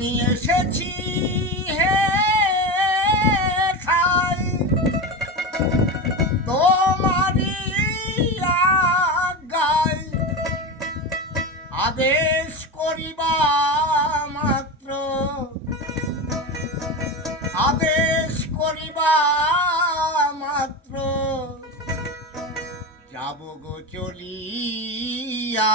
আমি এসেছি হে খাই তোমারি আগাই আদেশ করিবা মাত্র। আদেশ করিবা মাত্র। যাব গো চলিয়া।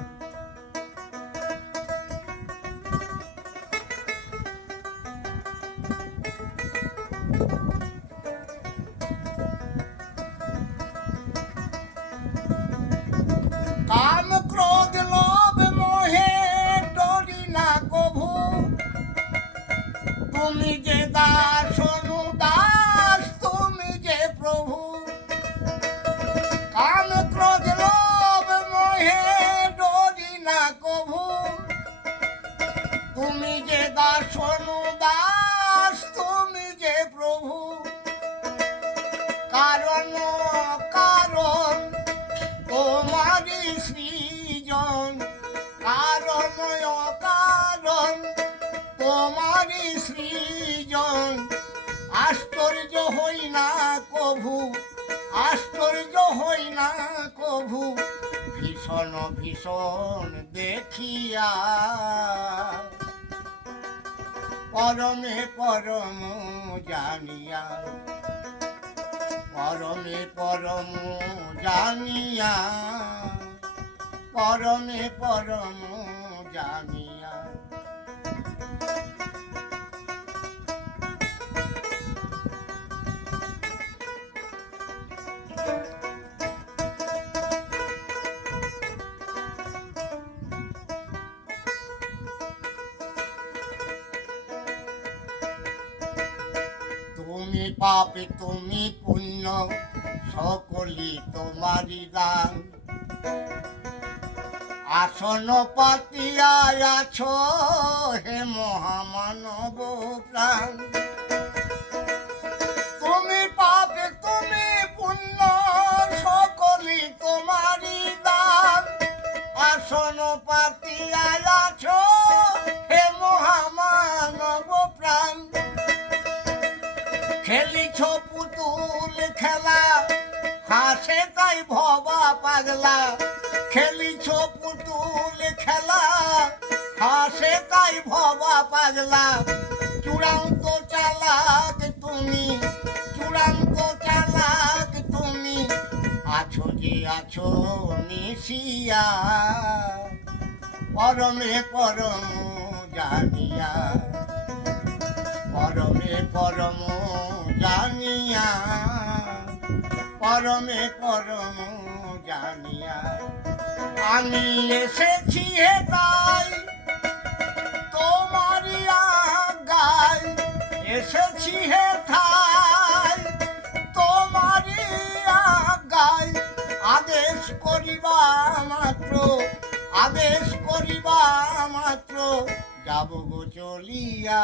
তুমি যে দাস দাস, তুমি যে প্রভু। কাম ক্রোধ লোভ মোহে, ডরি না কভু। তুমি যে দাস দাস, তুমি যে প্রভু। কারণ কারণ, তোমারই সৃজন। কারণ কারণ, তোমারই না কভু ভীষণ ভীষণ দেখিয়া। পরমে পরম জানিয়া পরমে পরম জানিয়া পরমে পরম জানিয়া। তুমি পাপে তুমি পুণ্য সকলি তোমারি দান। আসন পাতিয়া আছো হে মহামানব প্রাণ। খেলিছ পুতুল খেলা। হাসে তাই ভবা পাগলা। খেলিছ পুতুল খেলা। হাসে তাই ভবা পাগলা। চূড়ান্ত চালাক তুমি, চূড়ান্ত চালাক তুমি। আছো যে আছো মিশিয়া পরমে পরম জানিয়া। পরমে পরম জানিয়া, পরমে পরম জানিয়া। আমি এসেছি হে তাই, তোমারই আগায় এসেছি হে তাই তোমারই আগায় আদেশ করিবা মাত্র, আদেশ করিবা মাত্র, যাব গো চলিয়া।